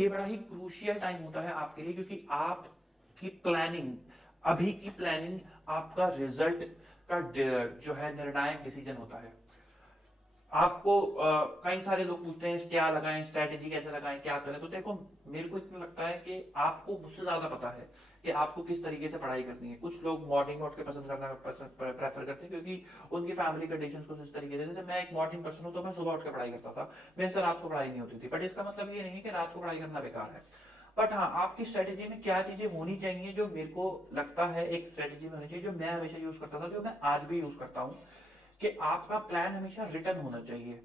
ये बड़ा ही crucial time होता है आपके लिए, क्योंकि आपकी प्लानिंग, अभी की प्लानिंग आपका रिजल्ट का जो है निर्णायक डिसीजन होता है। आपको कई सारे लोग पूछते हैं क्या लगाएं, स्ट्रेटेजी कैसे लगाएं, क्या करें। तो देखो, मेरे को इतना लगता है कि आपको मुझसे ज्यादा पता है कि आपको किस तरीके से पढ़ाई करनी है। कुछ लोग मॉर्निंग उठ के पसंद करना प्रेफर करते हैं, क्योंकि उनकी फैमिली कंडीशंस कुछ इस तरीके से। जैसे मैं एक मॉर्निंग पर्सन हूं, तो मैं सुबह उठ के पढ़ाई करता था, मेरे से रात को पढ़ाई नहीं होती थी। बट इसका मतलब ये नहीं कि रात को पढ़ाई करना बेकार है। बट हाँ, आपकी स्ट्रेटेजी में क्या चीजें होनी चाहिए, जो मेरे को लगता है एक स्ट्रेटेजी में होनी चाहिए, जो मैं हमेशा यूज करता था, जो मैं आज भी यूज करता हूँ, कि आपका प्लान हमेशा रिटर्न होना चाहिए।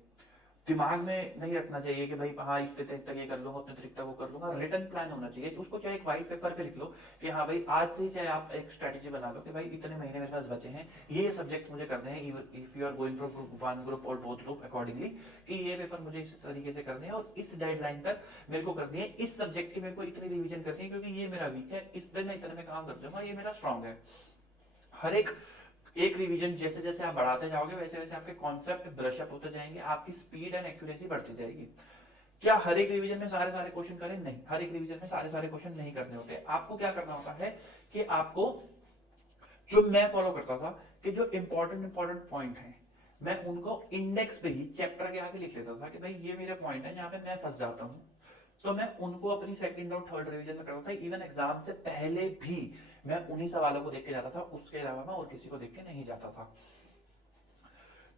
दिमाग में नहीं रखना चाहिए कि भाई हाँ इतने तारीख तक ये कर लूंगा, उतने तारीख तक वो कर लूंगा। रिटर्न प्लान होना चाहिए। उसको चाहे एक व्हाइट पेपर पे लिख लो कि हाँ भाई आज से ही चाहे आप एक स्ट्रेटेजी बना लो कि भाई इतने महीने मेरे पास बचे हैं, ये सब्जेक्ट्स मुझे करने हैं, if you are going from group 1 group और बोथ ग्रुप अकॉर्डिंगली, कि ये पेपर मुझे इस तरीके से करने हैं और इस डेडलाइन तक मेरे को करनी है, इस सब्जेक्ट की मेरे को इतनी रिविजन करनी है, क्योंकि ये मेरा वीक है, इस पे मैं इतने में काम कर दूंगा, ये मेरा स्ट्रॉन्ग है। हर एक एक रिवीजन जैसे जैसे आप बढ़ाते जाओगे, वैसे वैसे आपके कॉन्सेप्ट ब्रश अप होते जाएंगे, आपकी स्पीड एंड एक्यूरेसी बढ़ती जाएगी। क्या हर एक रिवीजन में सारे सारे क्वेश्चन करें? नहीं, हर एक रिवीजन में सारे सारे क्वेश्चन नहीं करने होते। आपको क्या करना होता है कि आपको, जो मैं फॉलो करता था, कि जो इंपॉर्टेंट पॉइंट है, मैं उनको इंडेक्स पे ही चैप्टर के आगे लिख लेता था कि भाई ये मेरे पॉइंट है जहां पे मैं फंस जाता हूँ। तो मैं उनको अपनी सेकंड और थर्ड रिवीजन में करता था। इवन एग्जाम से पहले भी मैं उन्हीं सवालों को देख के जाता था, उसके अलावा मैं और किसी को देख के नहीं जाता था।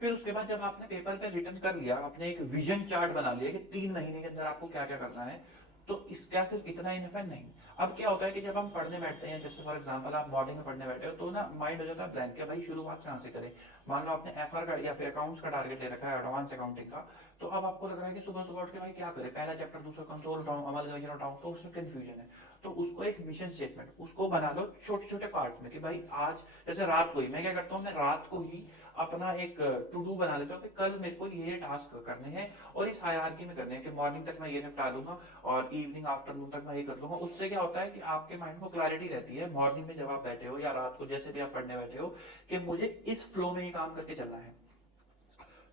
फिर उसके बाद जब आपने पेपर पे रिटर्न कर लिया, आपने एक विजन चार्ट बना लिया कि 3 महीने के अंदर आपको क्या क्या करना है, तो इसका सिर्फ इतना इनफ है? नहीं। अब क्या होता है कि जब हम पढ़ने बैठते हैं, जैसे फॉर एग्जांपल आप मॉर्निंग में पढ़ने बैठे हो, तो ना माइंड हो जाता है ब्लैंक, भाई शुरुआत कहां से करें। मान लो आपने एफआर का या फिर अकाउंट्स का टारगेट ले रखा है, एडवांस अकाउंटिंग का, तो अब आपको लग रहा है कि सुबह सुबह उठ के भाई क्या करें, पहला चैप्टर दूसरा कंट्रोल उठाऊं, अमल वगैरह उठाऊं, तो उसमें कंफ्यूजन है। तो उसको एक मिशन स्टेटमेंट उसको बना लो छोटे छोटे पार्ट में, कि भाई आज जैसे रात को ही मैं क्या करता हूँ, मैं रात को ही अपना एक टू डू बना लेता हूँ कि कल मेरे को ये टास्क करने हैं और इस हायरार्की में करने हैं, कि मॉर्निंग तक मैं ये निपटा लूंगा और इवनिंग आफ्टरनून तक मैं ये कर लूंगा। उससे क्या होता है कि आपके माइंड को क्लैरिटी रहती है मॉर्निंग में जब आप बैठे हो या रात को जैसे भी आप पढ़ने बैठे हो, कि मुझे इस फ्लो में ही काम करके चलना है।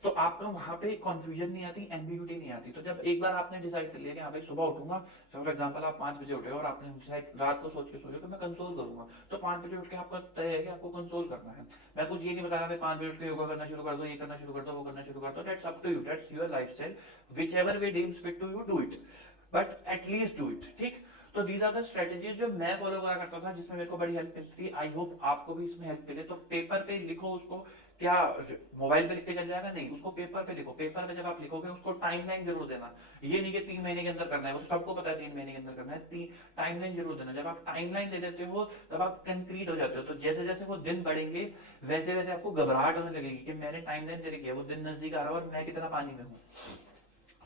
तो आपका वहां पे कंफ्यूजन नहीं आती, एम्बिग्यूटी नहीं आती। तो जब एक बार आपने डिसाइड कर लिया कि हाँ भाई सुबह उठूंगा, फॉर एग्जांपल आप 5 बजे उठे और आपने रात को सोच के सोचो कि मैं कंसोल करूंगा, तो 5 बजे उठ के आपका तय है कि आपको कंसोल करना है। मैं कुछ ये नहीं बता रहा भाई 5 बजे उठ के योगा करना शुरू कर दो, ये करना शुरू कर दो, वो करना शुरू कर दो। That's up to you, that's your lifestyle, whichever way deems fit to you, do it, but at least do it. ठीक। तो दीज आर द स्ट्रेटेजीज जो मैं फॉलो करा करता था, जिसमें मेरे को बड़ी हेल्प मिलती थी। आई होप आपको भी इसमें हेल्प मिले। तो पेपर पे लिखो उसको। क्या मोबाइल पे लिख के चल जाएगा? नहीं, उसको पेपर पे लिखो। पेपर पे जब आप लिखोगे उसको टाइमलाइन जरूर देना। ये नहीं कि 3 महीने के अंदर करना है, वो सबको पता है 3 महीने के अंदर करना है। टाइमलाइन जरूर देना। जब आप टाइमलाइन दे देते हो तब आप कंक्रीट हो जाते हो। तो जैसे जैसे वो दिन बढ़ेंगे वैसे वैसे आपको घबराहट होने लगेगी कि मैंने टाइमलाइन दे रखी है, वो दिन नजदीक आ रहा है और मैं कितना पानी में हूँ।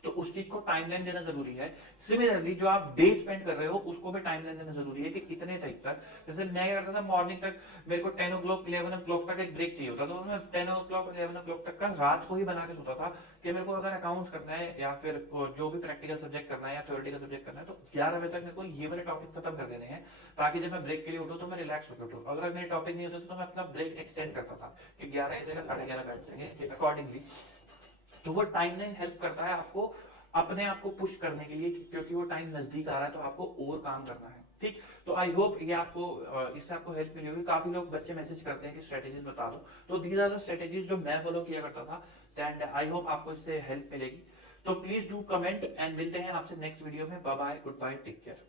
तो उस चीज को टाइमलाइन देना जरूरी है। सिमिलरली जो आप डे स्पेंड कर रहे हो उसको भी टाइमलाइन देना जरूरी है, कि इतने तक तक। जैसे मैं क्या करता था, मॉर्निंग तक मेरे को 10 ओ क्लॉक 11 ओ क्लॉक तक एक ब्रेक चाहिए होता, तो मैं 10 ओ क्लॉक 11 ओ क्लॉक तक का रात को ही बना के सोता था कि मेरे को अगर अकाउंट्स करना है या फिर जो भी प्रैक्टिकल सब्जेक्ट करना है या थ्योरेटिकल सब्जेक्ट करना है, तो 11 बजे तक मेरे को ये वाले टॉपिक खत्म कर देने हैं, ताकि जब मैं ब्रेक के लिए उठूं तो मैं रिलैक्स होकर उठूं। अगर मेरे टॉपिक नहीं होते तो मैं अपना ब्रेक एक्सटेंड करता था कि 11 की जगह 11:30 बैठ जाएंगे अकॉर्डिंगली। तो वो टाइमलाइन हेल्प करता है आपको अपने आप को पुश करने के लिए, क्योंकि वो टाइम नजदीक आ रहा है तो आपको और काम करना है। ठीक। तो आई होप ये आपको इससे आपको हेल्प मिली होगी। काफी लोग बच्चे मैसेज करते हैं कि स्ट्रेटेजीज बता दो, तो दीज आर द स्ट्रेटेजीज जो मैं फॉलो किया करता था, एंड आई होप आपको इससे हेल्प मिलेगी। तो प्लीज डू कमेंट एंड मिलते हैं आपसे नेक्स्ट वीडियो में। Bye bye, goodbye, take care.